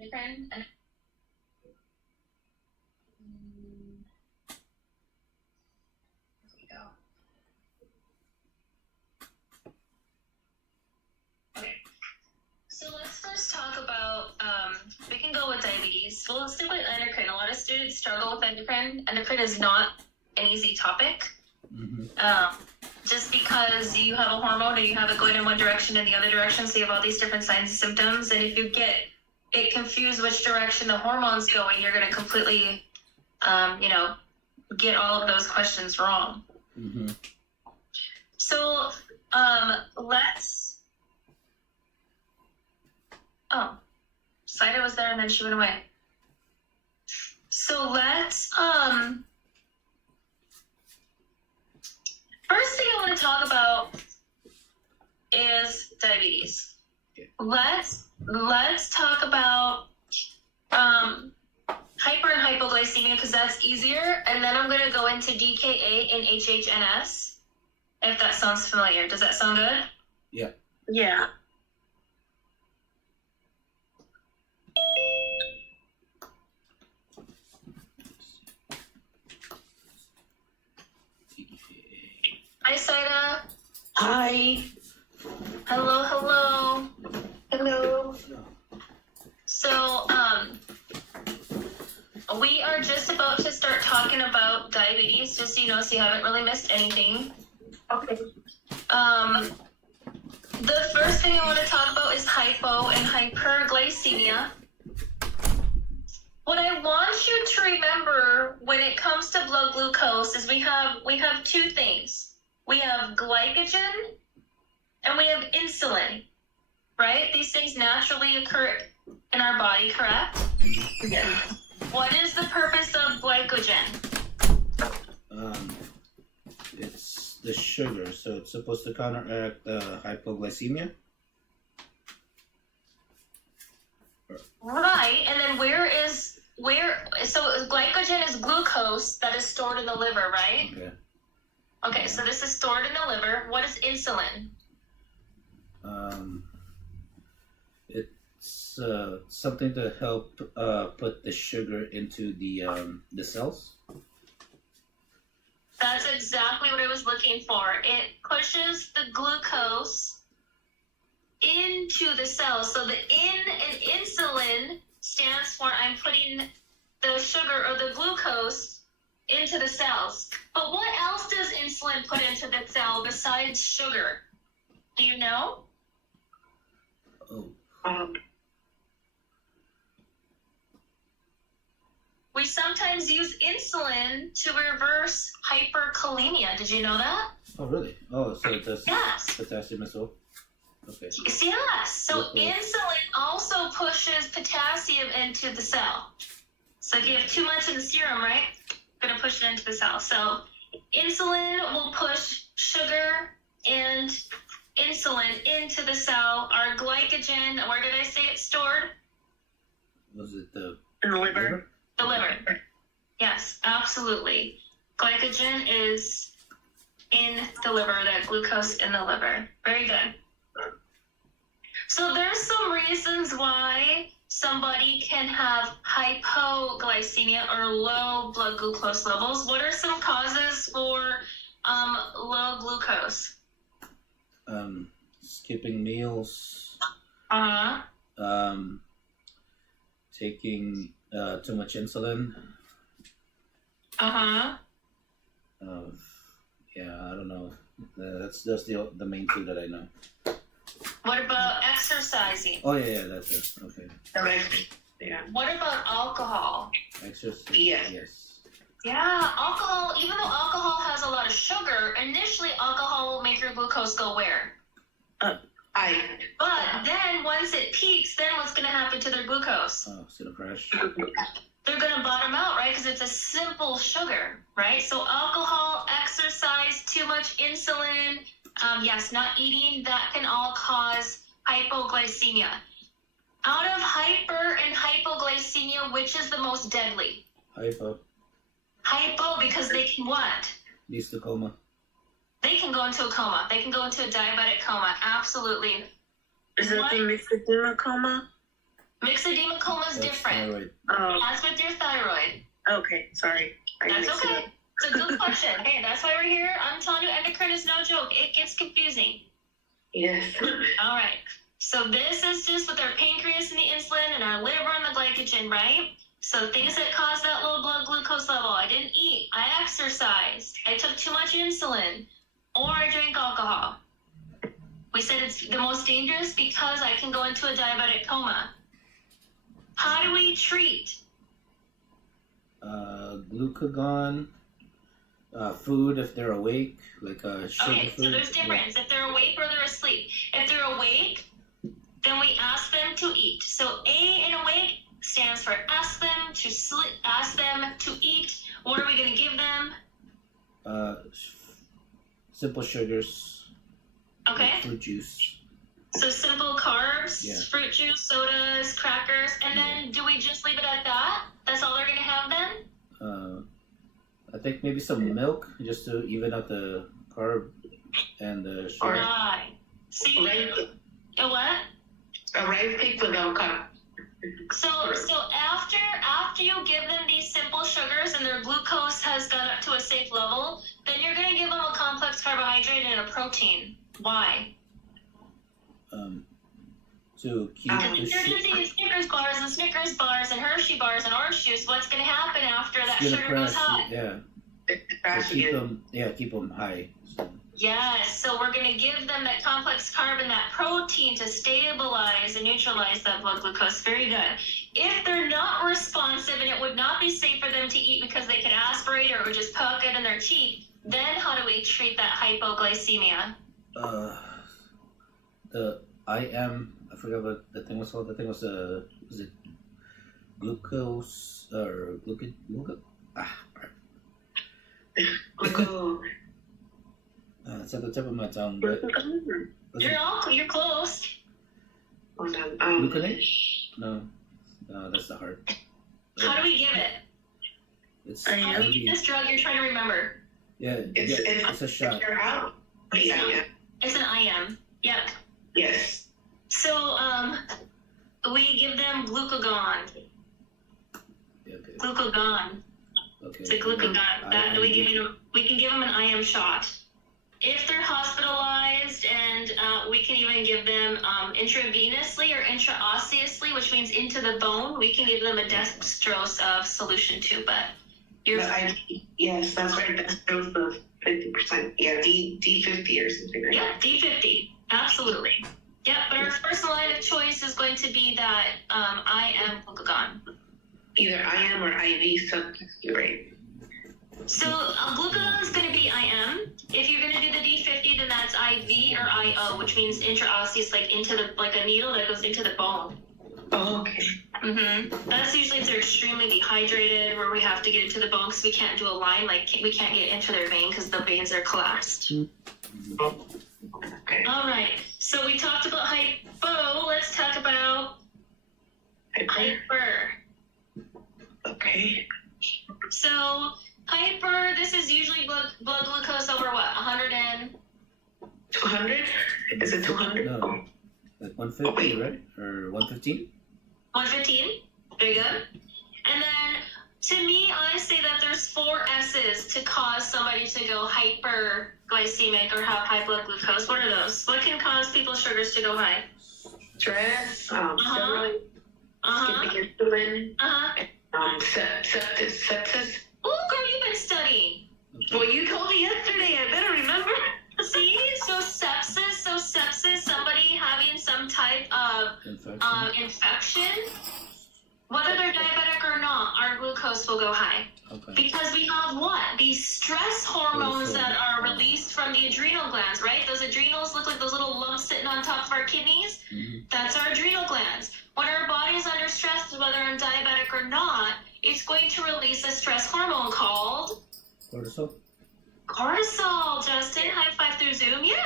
endocrine and so let's first talk about, we can go with diabetes. Well, let's stick with endocrine. A lot of students struggle with endocrine. Endocrine is not an easy topic. Just because you have a hormone and you have it going in one direction and the other direction, so you have all these different signs and symptoms. And if you get it confused which direction the hormone's going, you're going to completely, get all of those questions wrong. So Saida was there and then she went away. So let's, first thing I want to talk about is diabetes. Okay. Let's talk about hyper and hypoglycemia because that's easier, and then I'm going to go into DKA and HHNS, if that sounds familiar. Does that sound good? Yeah. Yeah. Hi, Saida. Hi. Hello, hello. Hello. So, we are just about to start talking about diabetes, just so you know, so you haven't really missed anything. Okay. The first thing I want to talk about is hypo and hyperglycemia. What I want you to remember when it comes to blood glucose is we have two things. We have glycogen and we have insulin, right? These things naturally occur in our body, correct? Yeah. What is the purpose of glycogen? It's the sugar, so it's supposed to counteract hypoglycemia. Right, and then so glycogen is glucose that is stored in the liver, right? Okay. Okay, so this is stored in the liver. What is insulin? It's something to help put the sugar into the cells. That's exactly what I was looking for. It pushes the glucose into the cells. So the in insulin stands for I'm putting the sugar or the glucose into the cells. But what else does insulin put into the cell besides sugar? Do you know? Oh. We sometimes use insulin to reverse hyperkalemia. Did you know that? Oh, really? Oh, so it does Yes. potassium as well? Okay. Yes. So Yeah. insulin also pushes potassium into the cell. So if you have too much in the serum, right, going to push it into the cell. So insulin will push sugar and insulin into the cell. Our glycogen, where did I say it's stored? Was it the In the liver? The liver. Yes, absolutely. Glycogen is in the liver, that glucose in the liver. Very good. So there's some reasons why somebody can have hypoglycemia or low blood glucose levels. What are some causes for low glucose? Skipping meals. Taking too much insulin. Yeah, I don't know. That's the main two that I know. What about exercising? Oh yeah, that's it. Okay. Yeah. What about alcohol? Exercise. Yeah. Yes. Yeah, alcohol, even though alcohol has a lot of sugar, initially alcohol will make your glucose go where? But then once it peaks, then what's going to happen to their glucose? Oh, it's gonna crash. They're going to bottom out, right? Because it's a simple sugar, right? So alcohol, exercise, too much insulin, yes, not eating, that can all cause hypoglycemia. Out of hyper and hypoglycemia, which is the most deadly? Hypo. Hypo, because they can what? Leads to coma. They can go into a coma. They can go into a diabetic coma. Absolutely. Is that the myxedema coma? Mixed edema coma is That's different. thyroid. Oh, That's with your thyroid. okay. Sorry. I That's mixed it okay. up. It's a good question. Hey, that's why we're here. I'm telling you, endocrine is no joke. It gets confusing. Yes. All right. So this is just with our pancreas and the insulin and our liver and the glycogen, right? So things that cause that low blood glucose level. I didn't eat. I exercised. I took too much insulin. Or I drank alcohol. We said it's the most dangerous because I can go into a diabetic coma. How do we treat? Glucagon. Food if they're awake, like sugar Okay, food. so there's difference. If they're awake or they're asleep. If they're awake, then we ask them to eat. So A in awake stands for ask them to sleep, ask them to eat. What are we going to give them? Simple sugars. Okay, Fruit juice. so simple carbs, Yeah. fruit juice, sodas, crackers, and then do we just leave it at that? That's all they're going to have then? I think maybe some milk just to even out the carb and the sugar. Right. See, Right. a what? A rice cake without cup. So after you give them these simple sugars and their glucose has gone up to a safe level, then you're going to give them a complex carbohydrate and a protein. Why? To keep Because the if you're sugar. using Snickers bars and Hershey bars and orange juice, what's going to happen after that Gonna sugar goes crash. high? Yeah. Crash So keep again. them. Keep them high. So, Yes, so we're going to give them that complex carb and that protein to stabilize and neutralize that blood glucose. Very good. If they're not responsive and it would not be safe for them to eat because they could aspirate or it would just poke it in their teeth, then how do we treat that hypoglycemia? I forgot what the thing was called. The thing was was it glucose or glucose? Glucose. It's at the tip of my tongue, but was it You're close. Hold on. gluconate? No, that's the heart. How do we give it? It's How do we IV. get this drug you're trying to remember? Yeah, it's a shot. You're out. Yeah. It's an IM. Yep. Yes. So we give them glucagon. Yeah, okay. Glucagon. Okay. It's a glucagon. That we can give them an IM shot. If they're hospitalized, and we can even give them intravenously or intraosseously, which means into the bone, we can give them a dextrose of solution too. But you're Yes, that's right. That's close to 50%. Yeah, D50 or something like yeah, D50, absolutely. Yep, but our first line of choice is going to be that IM glucagon. that. Either IM or IV substitute. So glucagon is going to be IM. If you're going to do the D50, then that's IV or IO, which means intraosseous, like a needle that goes into the bone. Oh, okay. That's usually if they're extremely dehydrated, where we have to get into the bone because we can't do a line, we can't get into their vein because the veins are collapsed. Okay. All right. So we talked about hypo. Let's talk about hyper. Okay. So hyper. This is usually blood glucose over what? 100 and 200? Is it 200? No. Like 150, right? Or 115? 115. Very good. And then to me, I say that there's 4 S's to cause somebody to go hyperglycemic or have high blood glucose. What are those? What can cause people's sugars to go high? Stress, Uh-huh. skipping insulin, sepsis. Oh, girl, you've been studying. Well, you told me yesterday. I better remember. See? So sepsis, somebody having some type of infection, whether they're diabetic or not, our glucose will go high. Okay. Because we have what? These stress hormones that are released from the adrenal glands, right? Those adrenals look like those little lumps sitting on top of our kidneys. Mm-hmm. That's our adrenal glands. When our body's under stress, whether I'm diabetic or not, it's going to release a stress hormone called Cortisol? cortisol. Justin, high five through Zoom. Yeah.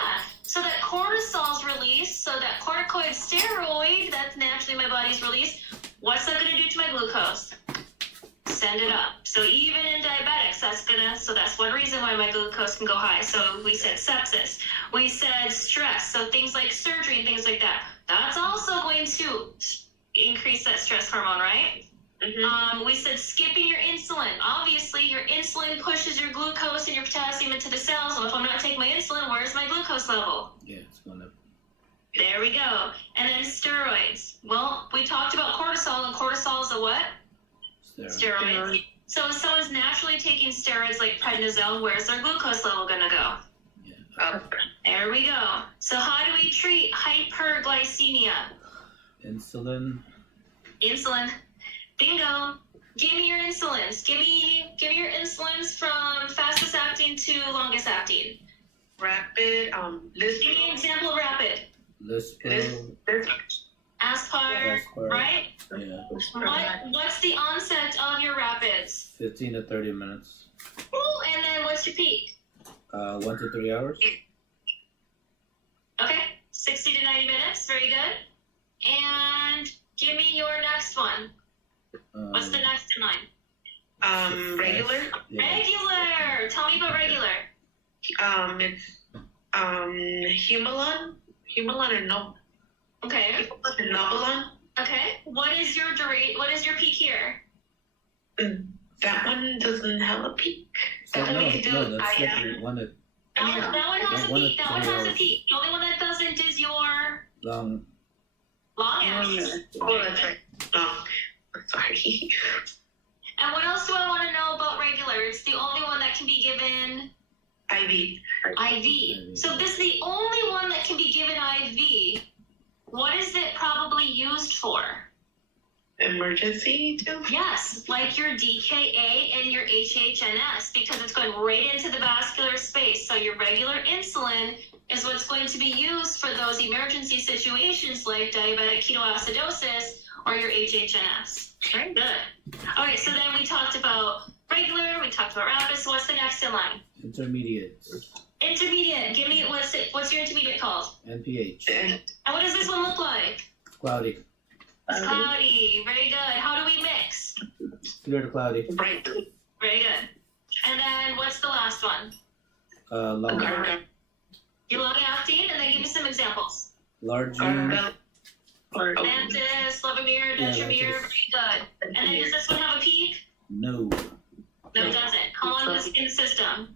So that cortisol's released, so that corticoid steroid that's naturally my body's released, what's that going to do to my glucose? Send it up. So even in diabetics, that's one reason why my glucose can go high. So we said sepsis. We said stress. So things like surgery and things like that. That's also going to increase that stress hormone, right? We said skipping your insulin. Obviously, your insulin pushes your glucose and your potassium into the cells. Well, if I'm not taking my insulin, where's my glucose level? Yeah, it's going up. There we go. And then steroids. Well, we talked about cortisol, and cortisol is a what? Steroids. So if someone's naturally taking steroids like prednisone, where's their glucose level going to go? Yeah. Up. There we go. So how do we treat hyperglycemia? Insulin. Insulin. Bingo. Give me your insulins. Give me your insulins from fastest acting to longest acting. Rapid. Give me an example of rapid. Lispro. Aspar, Aspar. right? Yeah. What's the onset of your rapids? 15 to 30 minutes. Ooh, and then what's your peak? 1 to 3 hours. Okay, 60 to 90 minutes. Very good. And give me your next one. What's the next in line? Regular. Yeah. Regular. Tell me about regular. It's Humalon and Okay. Novolon. Okay. What is your peak here? That one doesn't have a peak. So, That no, way you do no, that's IM. the one that That one has a one peak. at That one 3 has a hours. peak. The only one that doesn't is your long. longest. Oh, that's right. Oh, sorry. And what else do I want to know about regular? It's the only one that can be given IV. IV. So this is the only one that can be given IV. What is it probably used for? Emergency too? Yes, like your DKA and your HHNS, because it's going right into the vascular space. So your regular insulin is what's going to be used for those emergency situations like diabetic ketoacidosis or your HHNS. Very good. Okay, so then we talked about regular, we talked about rapid. So what's the next in line? Intermediate. Intermediate. Give me what's your intermediate called? NPH. And And what does this one look like? Cloudy. It's cloudy. Very good. How do we mix? Clear to cloudy. bright. Very good. And then what's the last one? Long. Your long acting, and then give me some examples. Large. Lantus, Levemir, Yeah, Detramir. Lantus. Very good. And then does this one have a peak? No. No, it doesn't. How long is this in the system?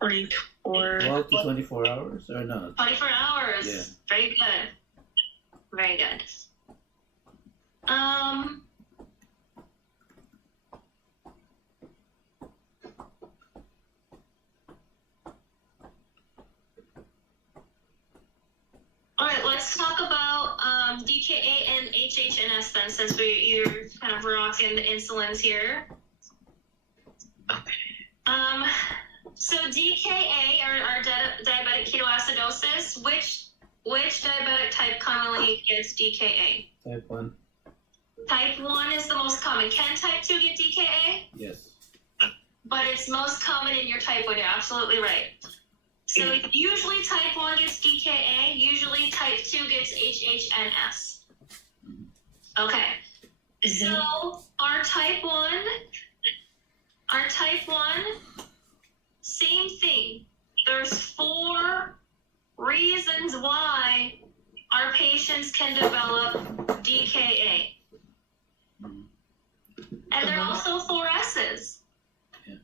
24. 12 to 24 hours? Or no? 24 hours. Yeah. Very good. Very good. All right, let's talk about DKA and HHNS then, since you're kind of rocking the insulins here. So DKA, or diabetic ketoacidosis, which diabetic type commonly gets DKA? Type 1. Type 1 is the most common. Can type 2 get DKA? Yes. But it's most common in your type 1. You're absolutely right. So usually type 1 gets DKA. Usually type 2 gets HHNS. Okay. So our type 1, same thing. There's 4 reasons why our patients can develop DKA. And there are also 4 S's. Yeah.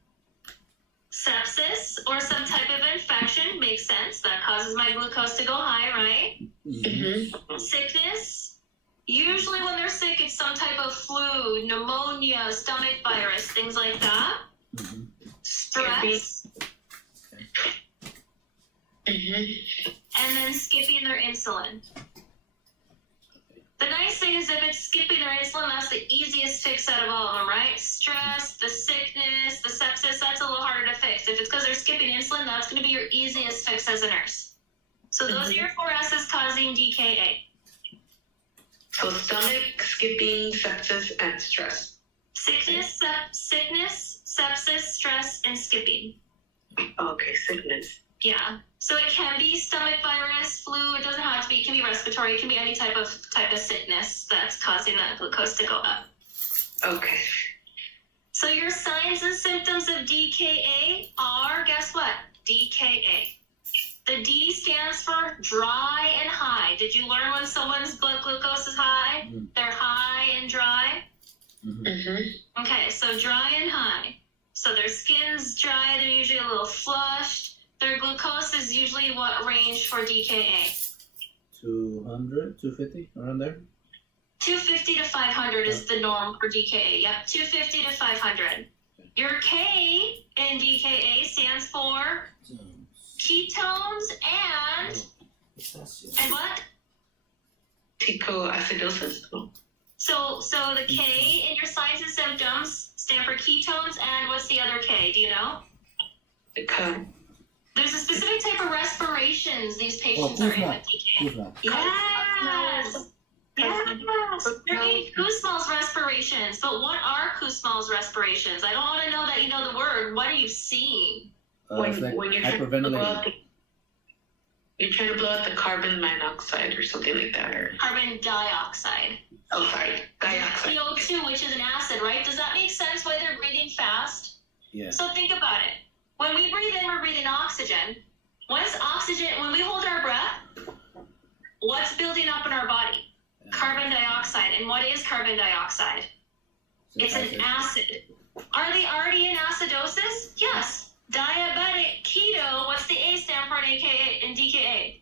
Sepsis or some type of infection makes sense. That causes my glucose to go high, right? Sickness. Usually when they're sick, it's some type of flu, pneumonia, stomach virus, things like that. Stress. And then skipping their insulin. The nice thing is if it's skipping their insulin, that's the easiest fix out of all of them, right? Stress, the sickness, the sepsis, that's a little harder to fix. If it's because they're skipping insulin, that's going to be your easiest fix as a nurse. So those are your 4 S's causing DKA. So stomach, skipping, sepsis, and stress. Sickness, sepsis, stress, and skipping. Okay, sickness. Yeah. So it can be stomach virus, flu. It doesn't have to be. It can be respiratory. It can be any type of sickness that's causing that glucose to go up. Okay. So your signs and symptoms of DKA are, guess what? DKA. The D stands for dry and high. Did you learn when someone's blood glucose is high? Mm. They're high and dry. Mm-hmm. Okay, so dry and high. So their skin's dry, they're usually a little flushed. Their glucose is usually what range for DKA? 200, 250, around there. 250 to 500 is the norm for DKA. Yep, 250 to 500. Your K in DKA stands for ketones and what? Ketoacidosis. Oh. So the K in your signs and symptoms stand for ketones and what's the other K? Do you know? Okay. There's a specific type of respirations these patients are in with DKA. Kuzma. Yes. Yes. They're getting Kussmaul's respirations. But what are Kussmaul's respirations? I don't want to know that you know the word. What are you seeing? It's like When you're trying to blow hyperventilating. out you're trying to blow out the carbon monoxide or something like that, or Carbon dioxide. oh, sorry, dioxide. CO2, which is an acid, right? Does that make sense why they're breathing fast? Yeah. So think about it. When we breathe in, we're breathing oxygen. What's oxygen? When we hold our breath, what's building up in our body? Carbon dioxide. And what is carbon dioxide? It's an acid. Are they already in acidosis? Yes. Diabetic, keto, what's the A stand for in AKA in DKA?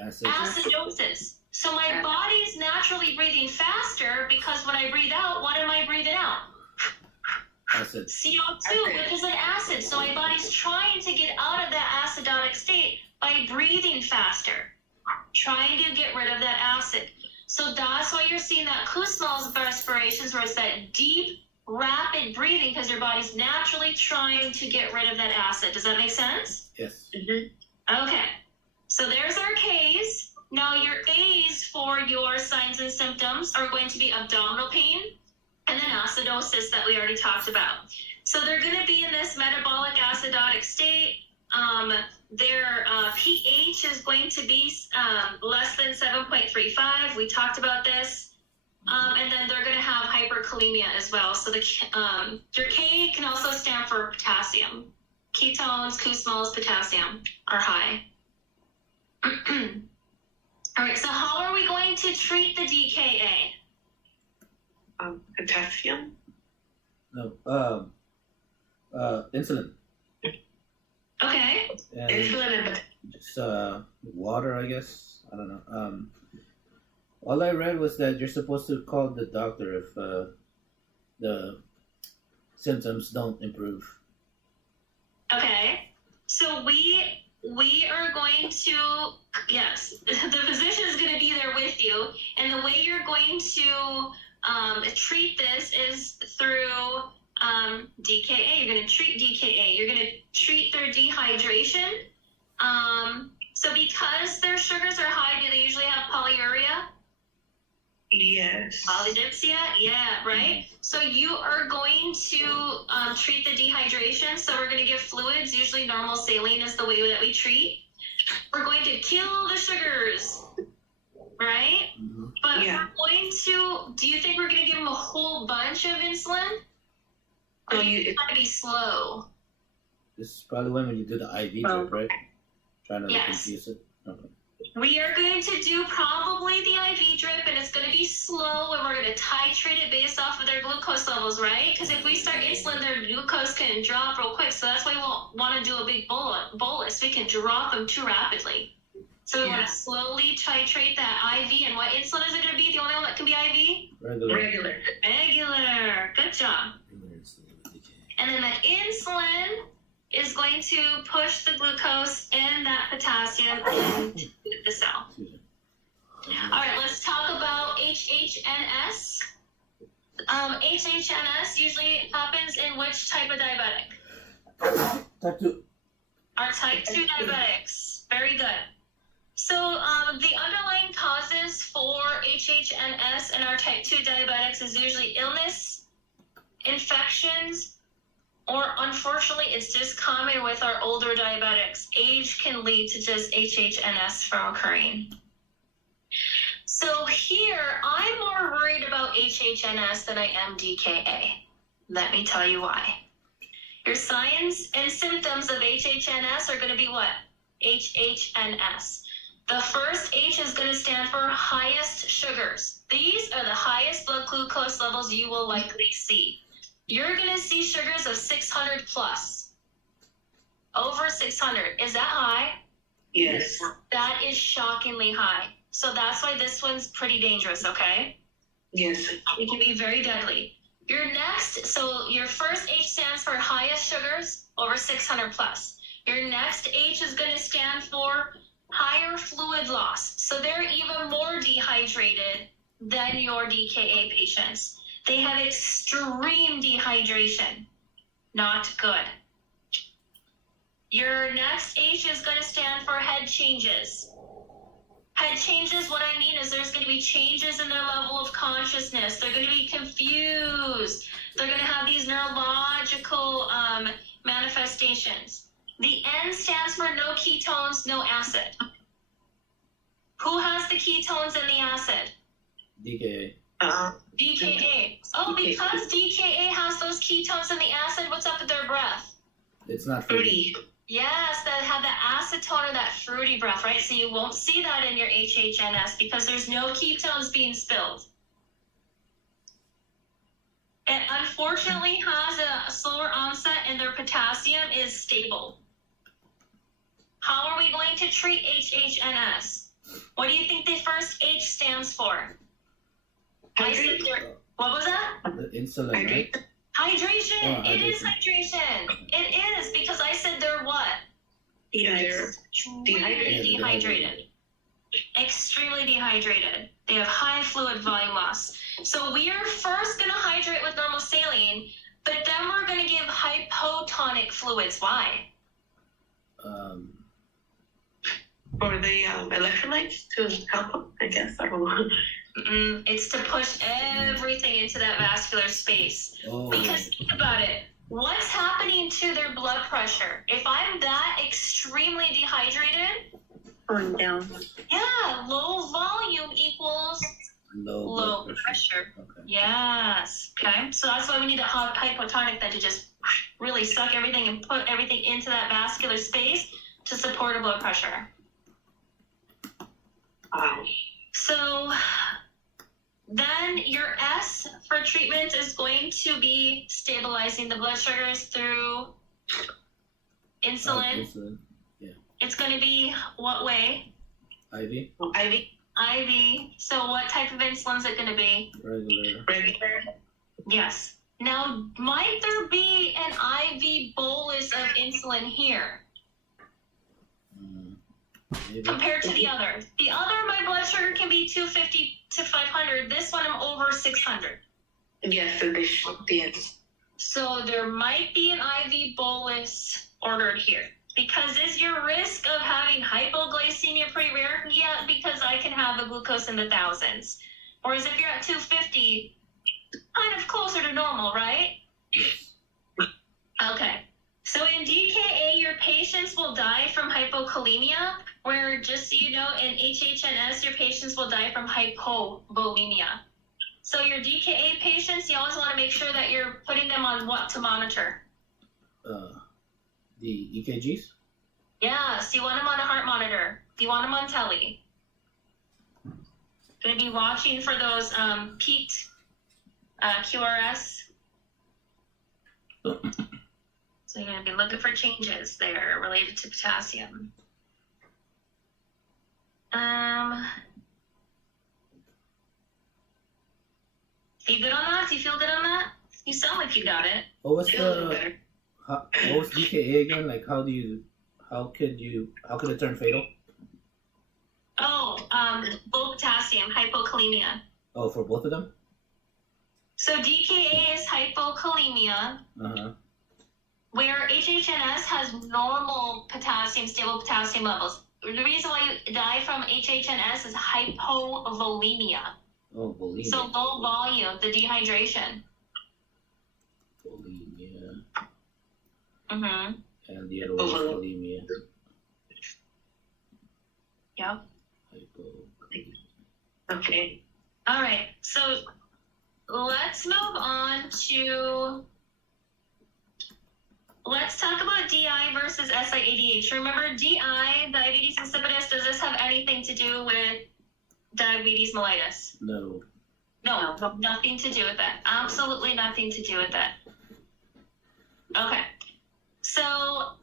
Acid. Acidosis. So my body's naturally breathing faster because when I breathe out, what am I breathing out? Acid. CO2, which is an acid. So my body's trying to get out of that acidotic state by breathing faster, trying to get rid of that acid. So that's why you're seeing that Kussmaul's respirations, where it's that deep, rapid breathing because your body's naturally trying to get rid of that acid. Does that make sense? Yes. Mm-hmm. Okay. So there's our Ks. Now your A's for your signs and symptoms are going to be abdominal pain and then acidosis that we already talked about. So they're going to be in this metabolic acidotic state. Their pH is going to be less than 7.35. We talked about this. And then they're going to have hyperkalemia as well. So your K can also stand for potassium. Ketones, Kussmaul's, potassium are high. All right, so how are we going to treat the DKA? Potassium. No. Insulin. Okay. And Insulin and just water, I guess. I don't know. All I read was that you're supposed to call the doctor if the symptoms don't improve. Okay. So we are going to, yes, the physician is going to be there with you. And the way you're going to treat this is through DKA. You're going to treat DKA. You're going to treat their dehydration. So because their sugars are high, do they usually have polyuria? yes. Polydipsia? Yeah, right? So you are going to treat the dehydration. So we're going to give fluids. Usually normal saline is the way that we treat. We're going to kill the sugars, right? Mm-hmm. But Yeah. we're going to, do you think we're going to give them a whole bunch of insulin? Or So do you you, want to be slow? This is probably when you do the IV Oh. drip, right? Trying to Yes. confuse it. Okay. We are going to do probably the IV drip, and it's going to be slow, and we're going to titrate it based off of their glucose levels, right? Because if we start insulin, their glucose can drop real quick. So that's why we won't want to do a big bolus. We can drop them too rapidly. So we want to slowly titrate that IV. And what insulin is it going to be? The only one that can be IV? Regular. regular. Regular. Good job. And then the insulin is going to push the glucose and that potassium into the cell. All right, let's talk about HHNS. HHNS usually happens in which type of diabetic? Type 2. Our type 2 diabetics. Very good. So the underlying causes for HHNS and our type 2 diabetics is usually illness, infections, or unfortunately, it's just common with our older diabetics. Age can lead to just HHNS from occurring. So here, I'm more worried about HHNS than I am DKA. Let me tell you why. Your signs and symptoms of HHNS are going to be what? HHNS. The first H is going to stand for highest sugars. These are the highest blood glucose levels you will likely see. You're going to see sugars of 600 plus. Over 600. Is that high? Yes. That is shockingly high. So that's why this one's pretty dangerous, okay? Yes. It can be very deadly. Your next, so your first H stands for highest sugars, over 600 plus. Your next H is going to stand for higher fluid loss. So they're even more dehydrated than your DKA patients. They have extreme dehydration. Not good. Your next H is going to stand for head changes. Head changes, what I mean is there's going to be changes in their level of consciousness. They're going to be confused. They're going to have these neurological manifestations. The N stands for no ketones, no acid. Who has the ketones and the acid? DKA. DKA. Oh, because DKA has those ketones and the acid, what's up with their breath? It's not fruity. Fruity. Yes, that have the acetone or that fruity breath, right? So you won't see that in your HHNS because there's no ketones being spilled. It unfortunately has a slower onset and their potassium is stable. How are we going to treat HHNS? What do you think the first H stands for? Hydrate. What was that? The insulin, right? Hydration. Oh, It is hydration. It is because I said they're what? They're Extremely dehydrated. Extremely dehydrated. They have high fluid volume loss. So we are first going to hydrate with normal saline, but then we're going to give hypotonic fluids. Why? or the electrolytes to help them, I guess. I don't know. It's to push everything into that vascular space. Oh. Because think about it. What's happening to their blood pressure? If I'm that extremely dehydrated, Going down. yeah, low volume equals low blood pressure. Okay. Yes. Okay. So that's why we need a hypotonic then to just really suck everything and put everything into that vascular space to support a blood pressure. Wow. So then your S for treatment is going to be stabilizing the blood sugars through insulin. Insulin. It's going to be what way? IV. IV. So what type of insulin is it going to be? Regular. Yes. Now, might there be an IV bolus of insulin here Maybe. compared to the other? The other, my blood sugar can be 250 to 500. This one, I'm over 600. Yes, so yes. So there might be an IV bolus ordered here. Because is your risk of having hypoglycemia pretty rare? Yeah, because I can have a glucose in the thousands. Whereas if you're at 250, kind of closer to normal, right? Yes. Okay. So in DKA, your patients will die from hypokalemia, where just so you know, in HHNS, your patients will die from hypovolemia. So your DKA patients, you always want to make sure that you're putting them on what to monitor? The EKGs? Yes, you want them on a heart monitor. You want them on telly. Going to be watching for those peaked QRS. So you're going to be looking for changes there related to potassium. You good on that? Do you feel good on that? You sound like you got it. What was what was DKA again? Like how could it turn fatal? Oh, low potassium, hypokalemia. Oh, for both of them? So DKA is hypokalemia, where HHNS has normal potassium, stable potassium levels. The reason why you die from HHNS is hypovolemia. Oh, bulimia. So low volume, the dehydration. Bulimia. And the other one was bulimia. Yep. Okay. All right. So let's move on to let's talk about DI versus SIADH. Remember, DI, diabetes insipidus, does this have anything to do with diabetes mellitus? No. No, nothing to do with that. Absolutely nothing to do with that. Okay. So,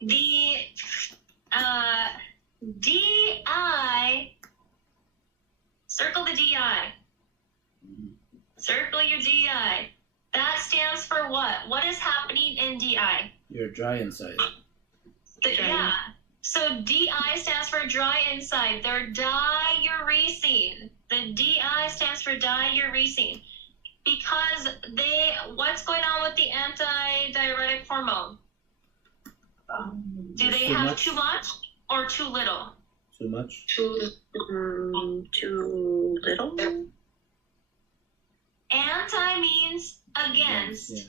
the DI, circle the DI. Circle your DI. That stands for what? What is happening in DI? You're dry inside. Yeah. So DI stands for dry inside. They're diuresing. The DI stands for diuresing. Because what's going on with the antidiuretic hormone? Do they have too much or too little? Too much? Too little? Anti means against. Yeah.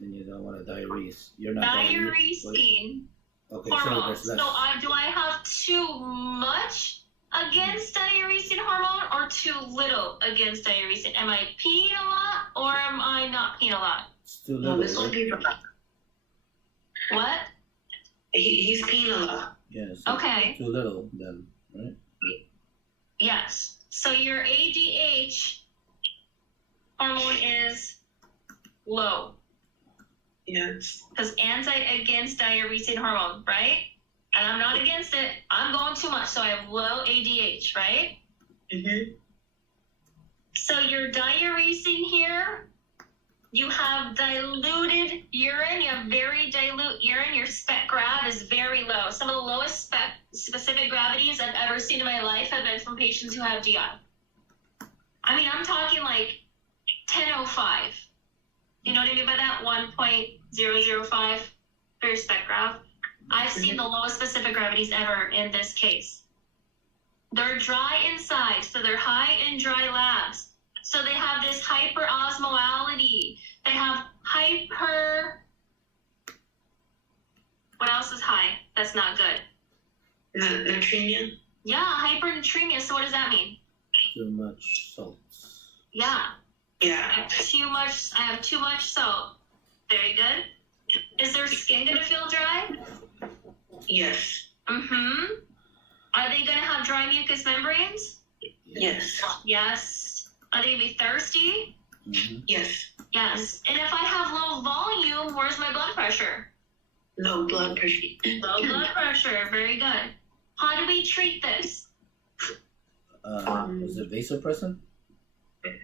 And you don't want to diurese. You're not Diuresing okay, hormones. so there's less. Do I have too much against diuresing hormone or too little against diuresing? Am I peeing a lot or am I not peeing a lot? It's too little. No, this will be What? He's peeing a lot. Yeah, so Okay. too little then, right? Yes. So your ADH hormone is low. Yes. Because against diuresing hormone, right? And I'm not against it. I'm going too much, so I have low ADH, right? Mm-hmm. So you're diuresing here. You have diluted urine. You have very dilute urine. Your spec grav is very low. Some of the lowest specific gravities I've ever seen in my life have been from patients who have DI. I mean, I'm talking like 1005. You know what I mean by that? 1.005 for your spec grav. I've seen the lowest specific gravities ever in this case. They're dry inside, so they're high in dry labs. So they have this hyperosmolality. They have what else is high? That's not good. Natremia? Yeah, hypernatremia. So what does that mean? Too much salt. Yeah. Yeah. I have too much salt. Very good. Is their skin going to feel dry? Yes. Mm-hmm. Are they going to have dry mucous membranes? Yes. Yes. Are they going to be thirsty? Mm-hmm. Yes. Yes. And if I have low volume, where's my blood pressure? Low blood pressure. Low blood pressure. Very good. How do we treat this? Is it vasopressin?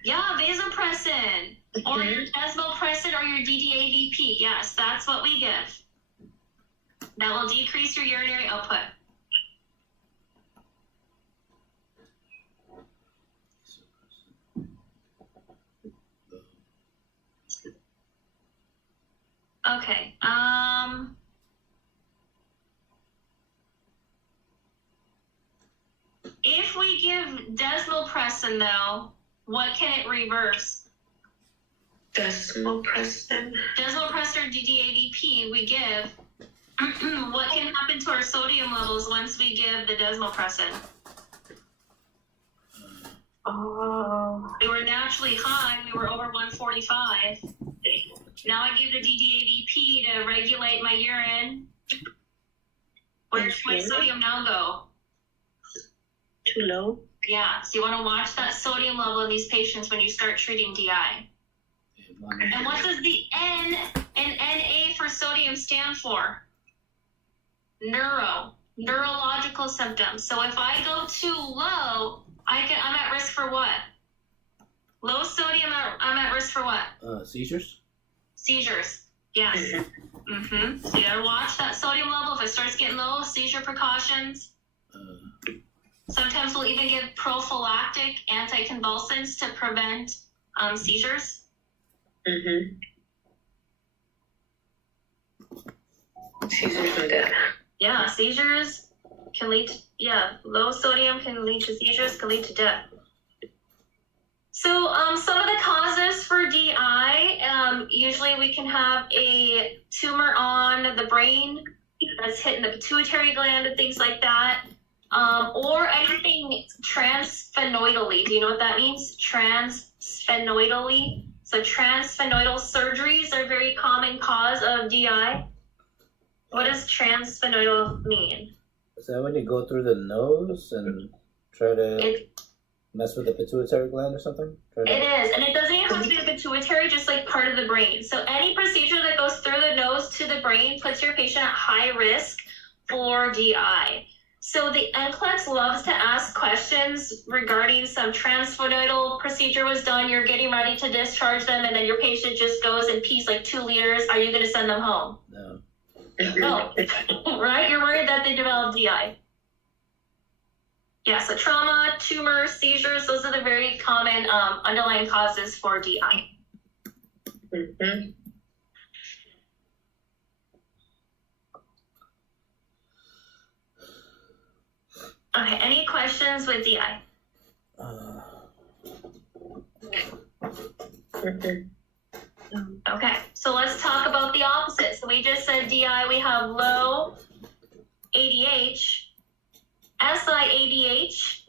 Yeah, vasopressin. Or your desmopressin or your DDAVP. Yes, that's what we give. That will decrease your urinary output. Okay. If we give desmopressin, though, what can it reverse? Desmopressin. Desmopressin or DDAVP we give. What can happen to our sodium levels once we give the desmopressin? Oh. We were naturally high. We were over 145. Now I give the DDAVP to regulate my urine. Where's my sodium now go? Too low? Yeah, so you want to watch that sodium level in these patients when you start treating DI. And what does the N and NA for sodium stand for? Neurological symptoms. So if I go too low, I'm at risk for what? Low sodium, I'm at risk for what? Seizures? Seizures. Yes. Mm-hmm. So you gotta watch that sodium level. If it starts getting low, seizure precautions. Sometimes we'll even give prophylactic anticonvulsants to prevent seizures. Mm-hmm. Seizures and death. Yeah, seizures can lead to, low sodium can lead to seizures, can lead to death. So some of the causes for DI, usually we can have a tumor on the brain that's hitting the pituitary gland and things like that. Or anything transsphenoidally. Do you know what that means? Transsphenoidally. So transsphenoidal surgeries are very common cause of DI? What does transsphenoidal mean? Is that when you go through the nose and try to It mess with the pituitary gland or something? It is, and it doesn't even have to be the pituitary, just like part of the brain. So any procedure that goes through the nose to the brain puts your patient at high risk for DI. So the NCLEX loves to ask questions regarding some transsphenoidal procedure was done, you're getting ready to discharge them, and then your patient just goes and pees like 2 liters. Are you going to send them home? No. No, right? You're worried that they develop DI. Yeah, so trauma, tumor, seizures, those are the very common underlying causes for DI. Mm-hmm. Okay, any questions with DI? Okay, so let's talk about the opposite. So we just said DI, we have low ADH, SI-ADH,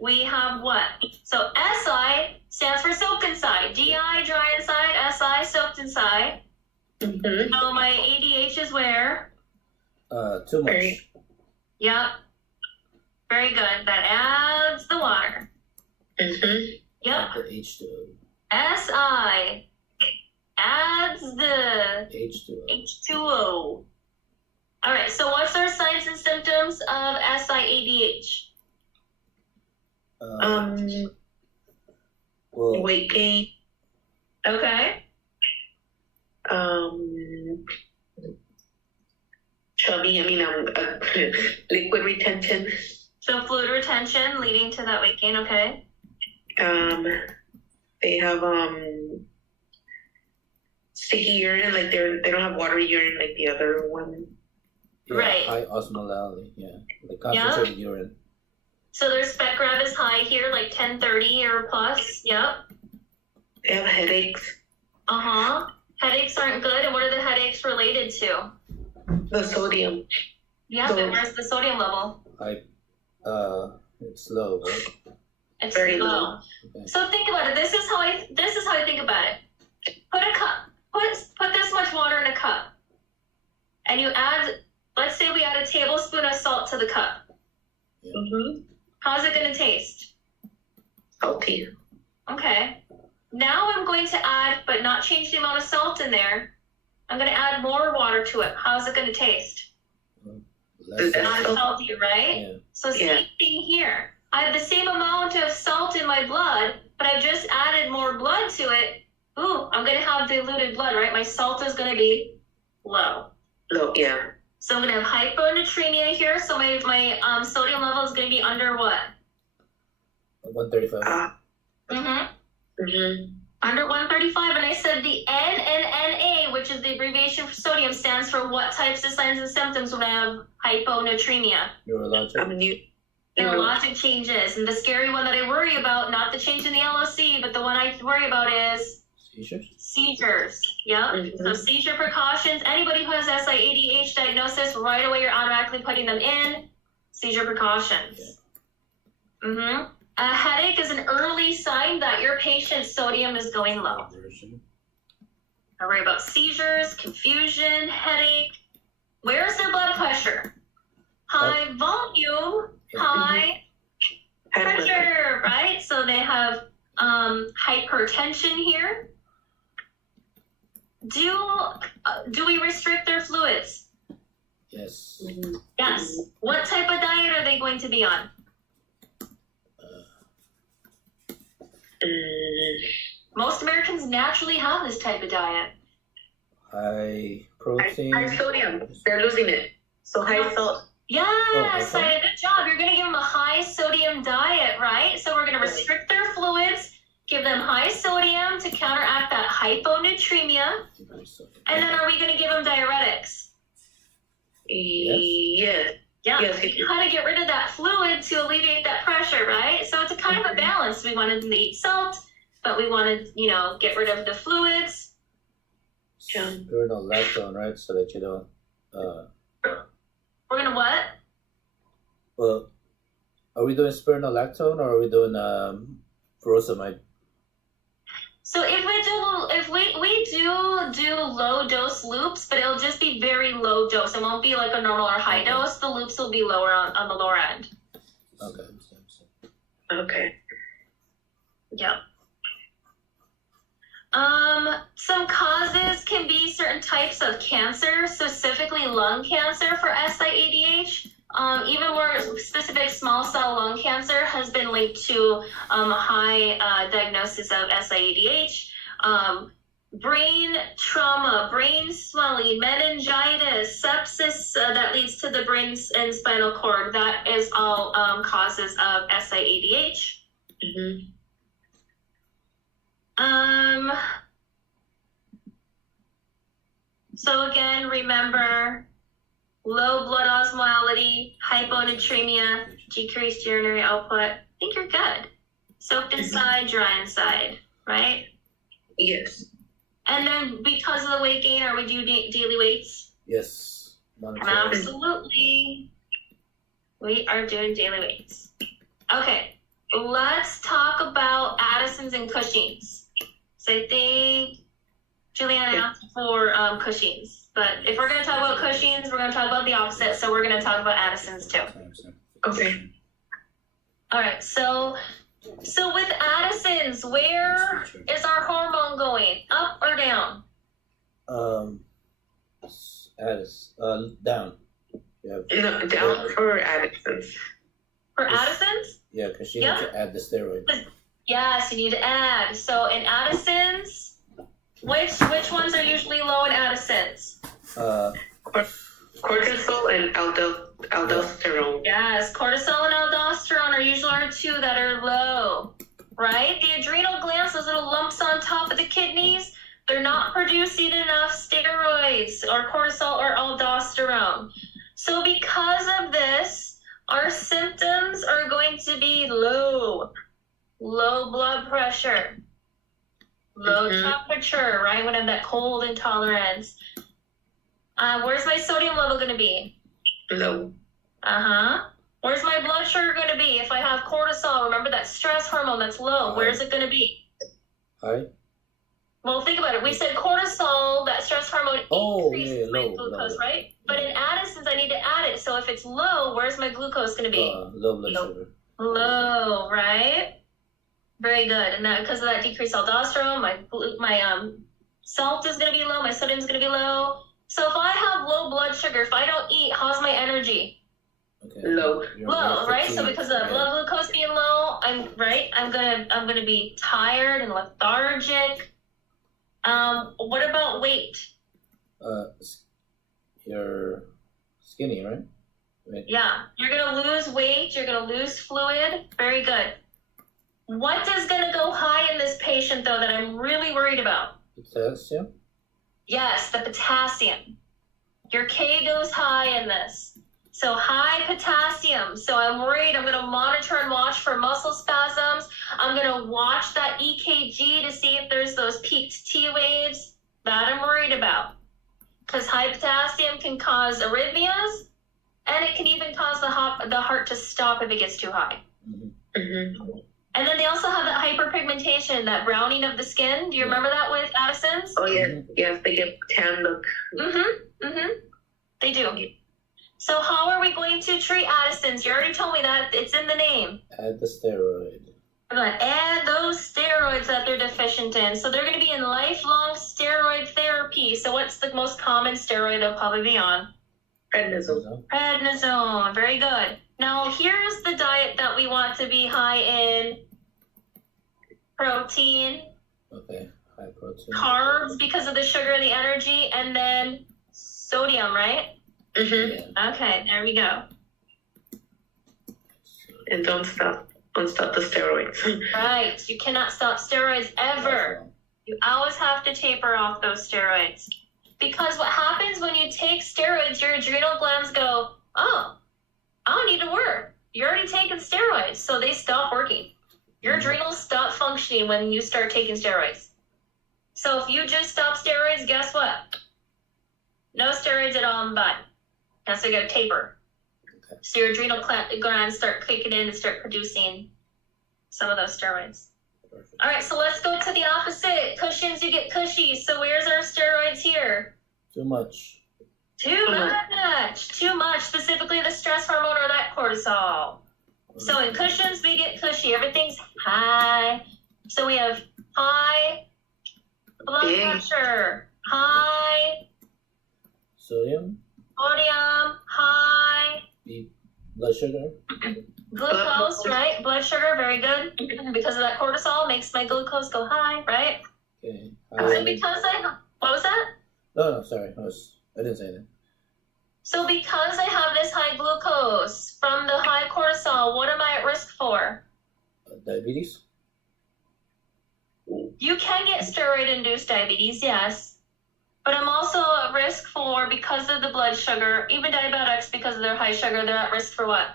we have what? So SI stands for soaked inside, DI dry inside, SI soaked inside. Mm-hmm. So my ADH is where? Too much. Yep. Very good. That adds the water. Mm-hmm. Yep. The H2O. SI adds the H2O. H2O. All right, so what's our signs and symptoms of SI-ADH? Well, Weight gain. Okay. Chubby. Liquid retention. So fluid retention leading to that weight gain, okay? They have sticky urine, like they don't have watery urine like the other one. yeah, Right. high osmolality, yeah. The concentrated urine. So their spec grab is high here, like 1030 or plus. Yep. They have headaches. Uh-huh. Headaches aren't good. And what are the headaches related to? The sodium. Yeah, but where's the sodium level? It's low, right? It's Very low. low. Okay. So think about it. This is how I think about it. Put a cup. Put this much water in a cup. And you add, let's say we add a tablespoon of salt to the cup. Mm-hmm. How's it going to taste? Salty. Okay. Now I'm going to add, but not change the amount of salt in there. I'm going to add more water to it. How's it going to taste? Less Not So- salty, right? yeah. So same Yeah. thing here. I have the same amount of salt in my blood, but I've just added more blood to it. Ooh, I'm going to have diluted blood, right? My salt is going to be low. Low, yeah. So I'm going to have hyponatremia here. So my sodium level is going to be under what? 135. Mm-hmm. Mm-hmm. Under 135. And I said the N and NA, which is the abbreviation for sodium, stands for what types of signs and symptoms when I have hyponatremia? Neurologic. Neurologic changes. And the scary one that I worry about, not the change in the LOC, but the one I worry about is Seizures? seizures. Yep. Mhm. So seizure precautions. Anybody who has SI-ADH diagnosis, right away you're automatically putting them in seizure precautions. Mm-hmm. A headache is an early sign that your patient's sodium is going low. Version. I worry about seizures, confusion, headache. Where's their blood pressure? High volume, high pressure, right? So they have hypertension here. Do we restrict their fluids? Yes. Yes. What type of diet are they going to be on? Most Americans naturally have this type of diet. High protein. High sodium. They're losing it. So high salt. Yes, okay. good job. You're going to give them a high sodium diet, right? So we're going to restrict their fluids, give them high sodium to counteract that hyponatremia. And then are we going to give them diuretics? Yes. Yeah, Yes. you kind of get rid of that fluid to alleviate that pressure, right? So it's a kind of a balance. We wanted them to eat salt, but we wanted, get rid of the fluids. Spironolactone, right? So that you don't. We're going to what? Well, are we doing spironolactone or are we doing furosemide? So if we do low dose loops, but it'll just be very low dose. It won't be like a normal or high dose. The loops will be lower on the lower end. Okay. Okay. Yep. Some causes can be certain types of cancer, specifically lung cancer for SIADH. Even more specific, small cell lung cancer has been linked to high diagnosis of SIADH. Brain trauma, brain swelling, meningitis, sepsis that leads to the brain and spinal cord. That is all causes of SIADH. Mm-hmm. So again, remember low blood osmolality, hyponatremia, decreased urinary output. I think you're good. Soaked inside, dry inside, right? Yes. And then because of the weight gain, are we doing daily weights? Yes. Monetary. Absolutely. We are doing daily weights. Okay, let's talk about Addison's and Cushing's. So I think Juliana asked for Cushing's. But if we're going to talk about Cushing's, we're going to talk about the opposite. So we're going to talk about Addison's too. Okay. All right, so with Addison's, where is our hormone going? Up or down? Down. Yeah. No, down for Addison's. For Addison's? Yeah, because she needs to add the steroid. Yes, you need to add. So in Addison's, which ones are usually low in Addison's? Cortisol and aldosterone. Yes, cortisol and aldosterone are usually our two that are low, right? The adrenal glands, those little lumps on top of the kidneys, they're not producing enough steroids or cortisol or aldosterone. So because of this, our symptoms are going to be low blood pressure, low temperature, right? We have that cold intolerance. Where's my sodium level going to be? Low. Where's my blood sugar going to be? If I have cortisol, remember that stress hormone that's low, where's it going to be? High? Well, think about it. We said cortisol, that stress hormone, increases my low, glucose, low. right? But in Addison's, I need to add it. So if it's low, where's my glucose going to be? Low blood sugar. Low, right? Very good. And that because of that decreased aldosterone, my salt is going to be low, my sodium is going to be low. So if I have low blood sugar, if I don't eat, how's my energy? Okay. Low. Low, right? So because of blood glucose being low, I'm gonna be tired and lethargic. What about weight? You're skinny, right? Yeah, you're gonna lose weight. You're gonna lose fluid. Very good. What is gonna go high in this patient though that I'm really worried about? Potassium? Yes, the potassium. Your K goes high in this. So high potassium. So I'm worried. I'm going to monitor and watch for muscle spasms. I'm going to watch that EKG to see if there's those peaked T waves. That I'm worried about. Because high potassium can cause arrhythmias, and it can even cause the heart to stop if it gets too high. And then they also have that hyperpigmentation, that browning of the skin. Do you remember that with Addison's? Oh, yes. Yes, they get tan look. They do. So how are we going to treat Addison's? You already told me that. It's in the name. Add the steroid. We're going to add those steroids that they're deficient in. So they're going to be in lifelong steroid therapy. So what's the most common steroid they'll probably be on? Prednisone. Prednisone. Very good. Now, here's the diet that we want to be high in protein. Okay, high protein. Carbs because of the sugar and the energy, and then sodium, right? Yeah. Okay, there we go. And don't stop the steroids. Right, you cannot stop steroids ever. You always have to taper off those steroids. Because what happens when you take steroids, your adrenal glands go, oh, I don't need to work. You're already taking steroids, so they stop working. Your adrenals stop functioning when you start taking steroids. So if you just stop steroids, guess what? No steroids at all in the body. And so you got to taper. Okay. So your adrenal glands start kicking in and start producing some of those steroids. Perfect. All right, so let's go to the opposite. Cushing's, you get cushy. So where's our steroids here? here? Too much. Too much. Specifically the stress hormone or that cortisol. So in cushions, we get cushy. Everything's high. So we have high blood pressure, high Sodium, high blood sugar. glucose, right? Blood sugar, very good. Because of that cortisol, makes my glucose go high, right? Okay. So because what was that? No, sorry. I didn't say that. So because I have this high glucose from the high cortisol, what am I at risk for? Diabetes. You can get steroid-induced diabetes, yes. But I'm also at risk for, because of the blood sugar, even diabetics, because of their high sugar, they're at risk for what?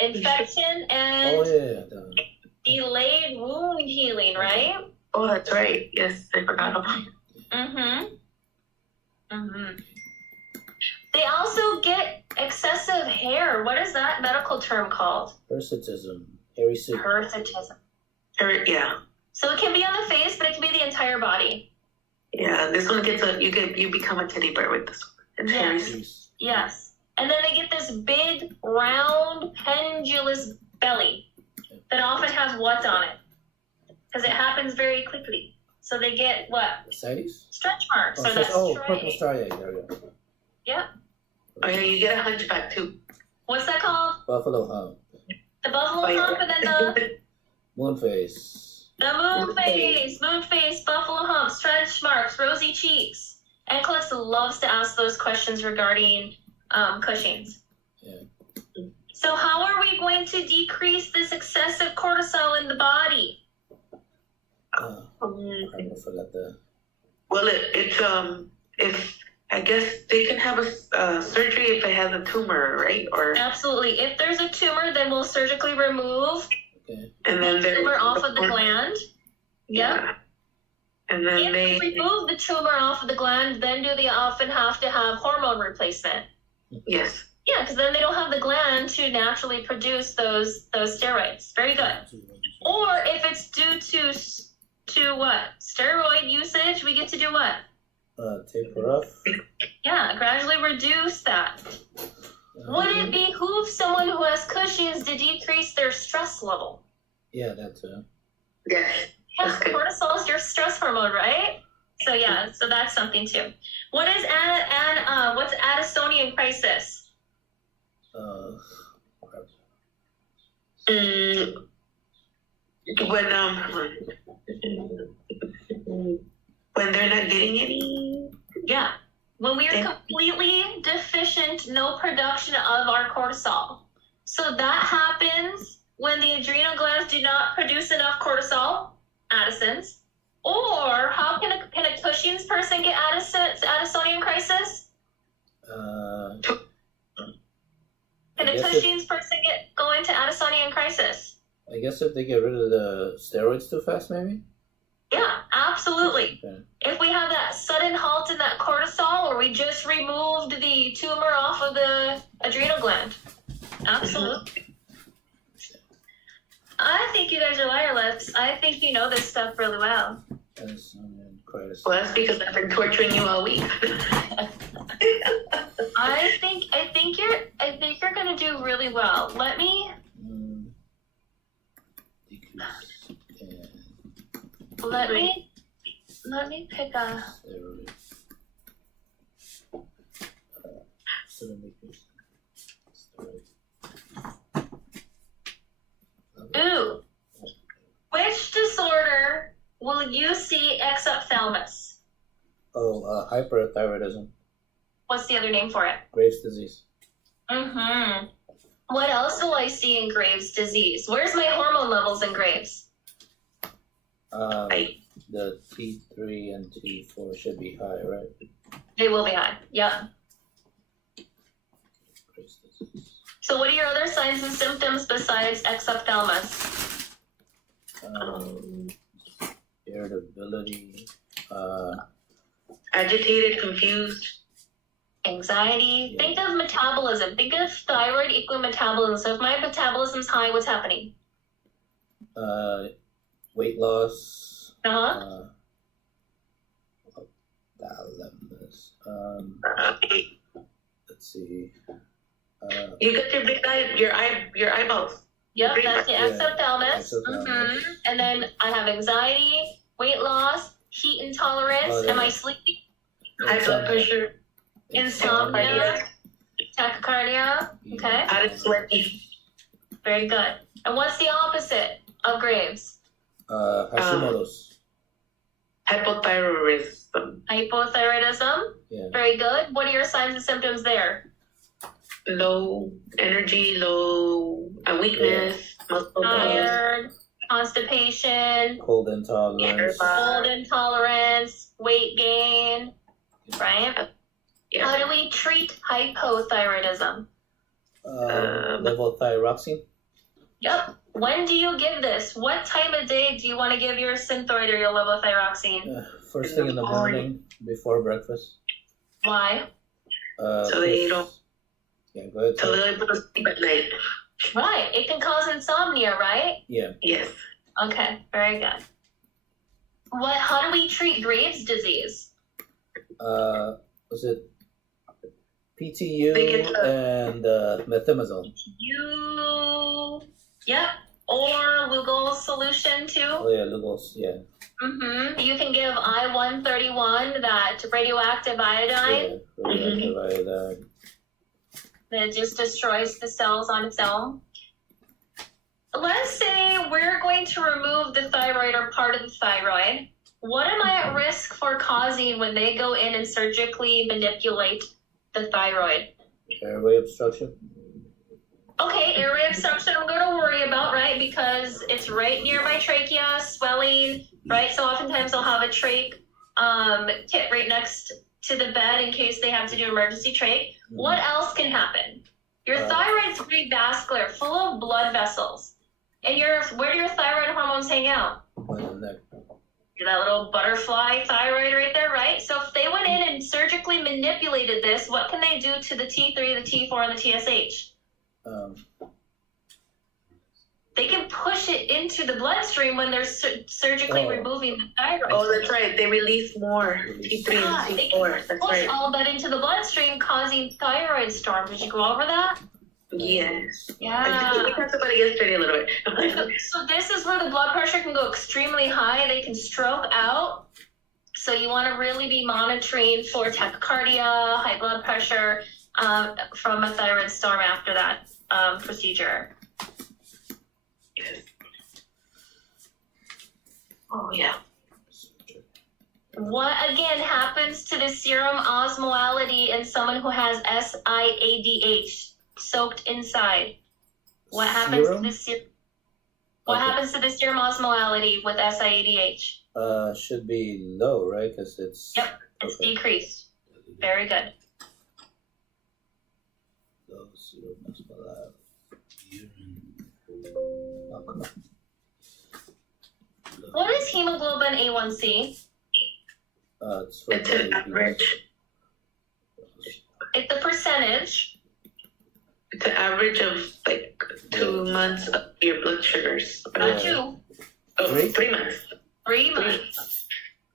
Infection and delayed wound healing, right? Oh, that's right. Yes, I forgot about it. They also get excessive hair. What is that medical term called? Hirsutism. Hairy suit. Hirsutism. Yeah. So it can be on the face, but it can be the entire body. Yeah, this one you become a teddy bear with this one. Yes. Yes. And then they get this big, round, pendulous belly that often has what on it? Because it happens very quickly. So they get what? Ascites? Stretch marks. Or that's purple striae. There we go. Yeah. Oh yeah, you get a hunchback too. What's that called? Buffalo hump. The buffalo hump, and then the Moon face. moon face, buffalo hump, stretch marks, rosy cheeks. And Alex loves to ask those questions regarding Cushing's. Yeah. So how are we going to decrease this excessive cortisol in the body? I forgot that. Well, if I guess they can have a surgery if it has a tumor, right? Or Absolutely. If there's a tumor, then we'll surgically remove and then the tumor off of the gland. Yeah. And then If we remove the tumor off of the gland, then do they often have to have hormone replacement? Yes. Yeah, because then they don't have the gland to naturally produce those steroids. Very good. Or if it's due to what? Steroid usage, we get to do what? Taper off. Yeah, gradually reduce that. Would it behoove someone who has Cushing's to decrease their stress level? Yeah, that's it. Yes. Yeah, cortisol is your stress hormone, right? So yeah, so that's something too. What is what's Addisonian crisis? When they're not getting any. Yeah, when we are completely deficient, no production of our cortisol. So that happens when the adrenal glands do not produce enough cortisol, Addison's. Or how can a Cushing's person get Addisonian crisis? Can a Cushing's person go into Addisonian crisis? I guess if they get rid of the steroids too fast, maybe? Yeah, absolutely. Okay. If we have that sudden halt in that cortisol, or we just removed the tumor off of the adrenal gland. Absolutely. I think you guys are liar lips. I think you know this stuff really well. Crisis. Well, that's because I've been torturing you all week. I think you're gonna do really well. Let me pick a. Ooh, which disorder will you see exophthalmos? Oh, hyperthyroidism. What's the other name for it? Graves' disease. Mm-hmm. What else will I see in Graves' disease? Where's my hormone levels in Graves'? The T3 and T4 should be high, right? They will be high. Yep. Graves' disease. So what are your other signs and symptoms besides exophthalmos? Irritability. Agitated, confused. Anxiety. Yeah. Think of metabolism. Think of thyroid equal metabolism. So if my metabolism's high, what's happening? Weight loss. Thalamus. Let's see. You got your big eye, your eyeballs. Yep, that's the Yeah, exophthalmos. exophthalmos. And then I have anxiety, weight loss, heat intolerance. Oh, yeah. Am I sleepy? High blood pressure. Insomnia, tachycardia. Okay, Out of sweaty. very good. And what's the opposite of Graves? Hashimoto's. Hypothyroidism. Hypothyroidism. Yeah. Very good. What are your signs and symptoms there? Low energy, low weakness, muscle pain. Tired, constipation, Cold intolerance. cold intolerance, weight gain, right? Yeah. How do we treat hypothyroidism? Levothyroxine. Yep. When do you give this? What time of day do you want to give your Synthroid or your levothyroxine? First thing in the morning before breakfast. Why? So they don't. Yeah, go ahead. So they don't go to sleep at night. Right. It can cause insomnia, right? Yeah. Yes. Okay. Very good. How do we treat Graves' disease? Was it PTU They get and methimazole? Yep. Or Lugol's solution too. Oh yeah, Lugol's. Yeah. You can give I-131, that radioactive iodine. Yeah, radioactive iodine. That just destroys the cells on its own. Let's say we're going to remove the thyroid or part of the thyroid. What am I at risk for causing when they go in and surgically manipulate the thyroid? Airway obstruction. Okay, airway obstruction I'm going to worry about, right? Because it's right near my trachea, swelling, right? So oftentimes I'll have a trach kit right next to the bed in case they have to do emergency trach. What else can happen? Your thyroid's very vascular, full of blood vessels. And where do your thyroid hormones hang out? On the neck. That little butterfly thyroid right there, right? So if they went in and surgically manipulated this, what can they do to the T3, the T4, and the TSH? They can push it into the bloodstream when they're surgically removing the thyroid. Oh, that's right. They release more T3 and They T4. can That's push right. all that into the bloodstream, causing thyroid storm. Did you go over that? Yes. Yeah. We talked about it yesterday a little bit. So this is where the blood pressure can go extremely high. They can stroke out. So you want to really be monitoring for tachycardia, high blood pressure from a thyroid storm after that procedure. Yes. Oh, yeah. What again happens to the serum osmolality in someone who has SIADH soaked inside? What happens to the serum? What happens to the serum osmolality with SIADH? Should be low, right? Because it's. Yep, it's decreased. Very good. Low serum osmolality. Oh, come on. What is hemoglobin A1C? It's for It's an average. It's the percentage. It's an average of like 2 months of your blood sugars. Not two. Oh, 3 months. 3 months.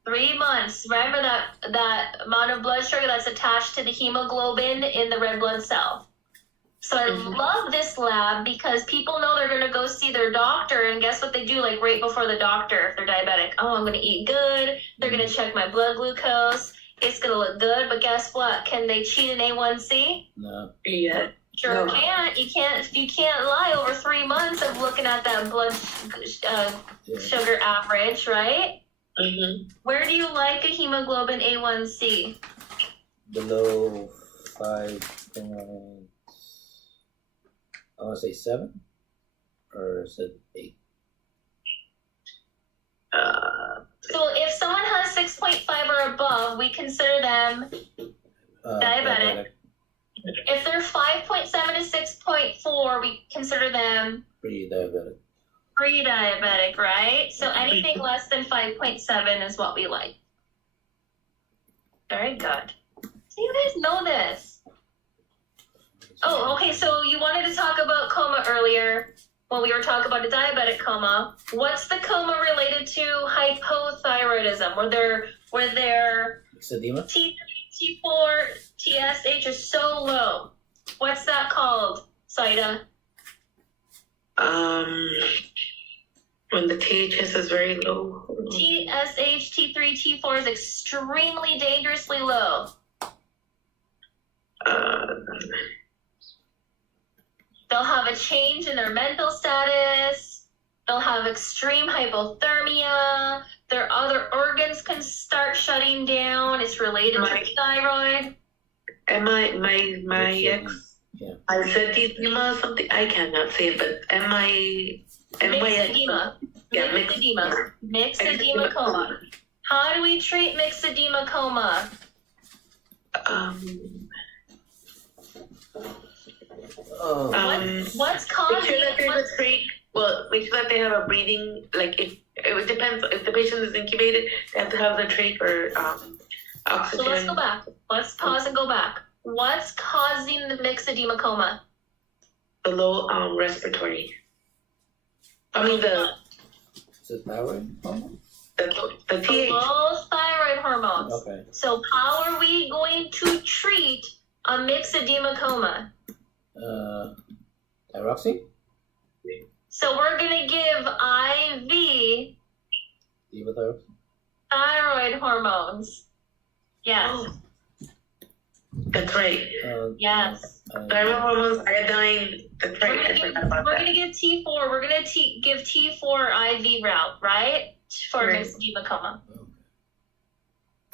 3 months. Remember that amount of blood sugar that's attached to the hemoglobin in the red blood cell. So I love this lab because people know they're going to go see their doctor, and guess what they do like right before the doctor if they're diabetic? Oh, I'm going to eat good. They're going to check my blood glucose. It's going to look good, but guess what? Can they cheat an A1C? No. Yeah. Sure No. can't. You can't lie over 3 months of looking at that blood sugar average, right? Mm-hmm. Where do you like a hemoglobin A1C? Below 5. I want to say 7, or is it 8? So if someone has 6.5 or above, we consider them diabetic. If they're 5.7 to 6.4, we consider them Pre-diabetic. pre-diabetic, right? So anything less than 5.7 is what we like. Very good. So you guys know this. Oh, okay, so you wanted to talk about coma earlier when we were talking about a diabetic coma. What's the coma related to hypothyroidism? Were there Exedema? T3, T4, TSH are so low. What's that called, Saida? When the THS is very low. TSH, T3, T4 is extremely dangerously low. They'll have a change in their mental status. They'll have extreme hypothermia. Their other organs can start shutting down. It's related to thyroid. And my ex, Yeah. I said edema or something. I cannot say it, but Mixed edema. Yeah, Mixed edema. Mixed edema coma. How do we treat mixed edema coma? What's Make causing sure that there's what's, a trach. Well, make sure that they have a breathing. Like if it depends if the patient is incubated, they have to have the trach or oxygen. So let's go back. Let's pause and go back. What's causing the mixed edema coma? The low respiratory. I mean the Is it thyroid hormone? the The TH. low thyroid hormones. Okay. So how are we going to treat a mixed edema coma? Thyroxine? So we're gonna give IV Levothyroxine? thyroid hormones. Yes. Oh, that's right. Yes. Thyroid hormones, iodine. That's right. I forgot about We're that. gonna give T4. We're gonna give T4 IV route, right? For Right. mixed edema coma.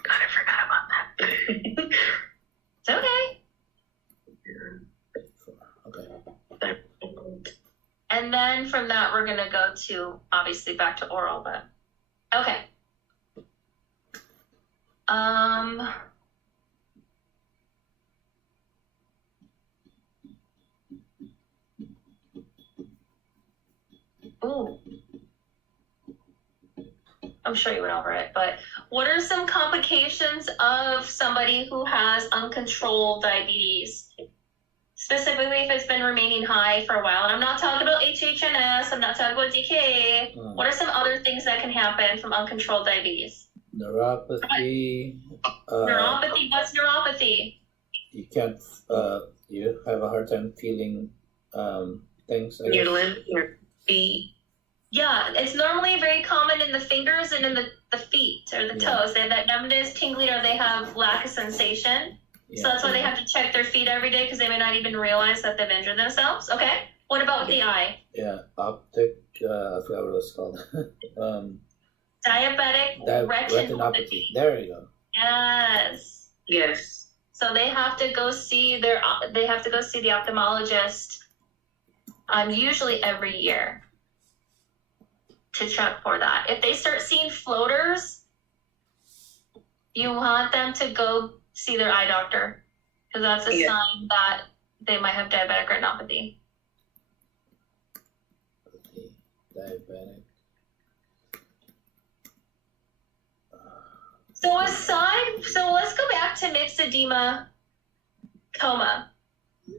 God, I forgot about that. It's okay. Okay. And then from that, we're gonna go to obviously back to oral, but okay. Ooh. I'm sure you went over it, but what are some complications of somebody who has uncontrolled diabetes? Specifically, if it's been remaining high for a while. And I'm not talking about HHNS, I'm not talking about DKA. What are some other things that can happen from uncontrolled diabetes? Neuropathy. Neuropathy. What's neuropathy? You can't. You have a hard time feeling things. I Your guess. limbs, your feet. Yeah, it's normally very common in the fingers and in the feet or the Yeah. toes. They have that numbness, tingling, or they have lack of sensation. Yeah. So that's why they have to check their feet every day because they may not even realize that they've injured themselves. Okay. What about the eye? Yeah. Optic. I forgot what it was called. Diabetic Retinopathy. retinopathy. There you go. Yes. Yes. So they have to go see the ophthalmologist usually every year to check for that. If they start seeing floaters, you want them to go see their eye doctor because that's a sign that they might have diabetic retinopathy. Diabetic. So let's go back to mixed edema coma.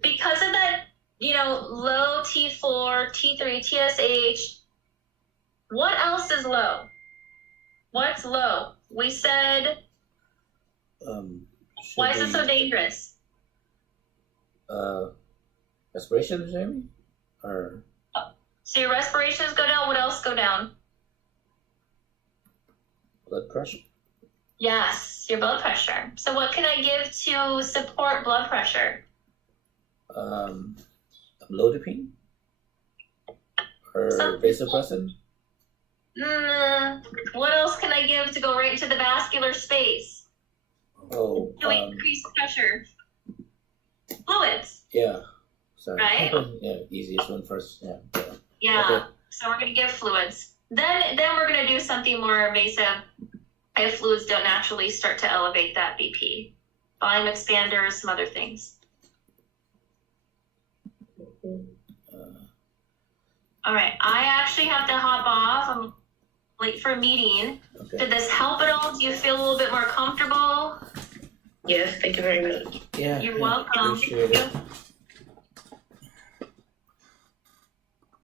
Because of that, low T4, T3, TSH, what else is low? What's low? We said, why is it so dangerous? Respiration, Jamie? Or So your respirations go down, what else go down? blood pressure? Yes, your blood pressure. So what can I give to support blood pressure? Amlodipine? Or vasopressin? What else can I give to go right into the vascular space? Oh, To increase pressure? Fluids, yeah. Sorry. right? Yeah, easiest one first. Yeah. Yeah. Okay. So we're gonna give fluids. Then we're gonna do something more invasive if fluids don't naturally start to elevate that BP. Volume expanders, some other things. All right, I actually have to hop off. I'm late for a meeting. Okay. Did this help at all? Do you feel a little bit more comfortable? Yes, thank you very much. Yeah. You're yeah, welcome. Appreciate it.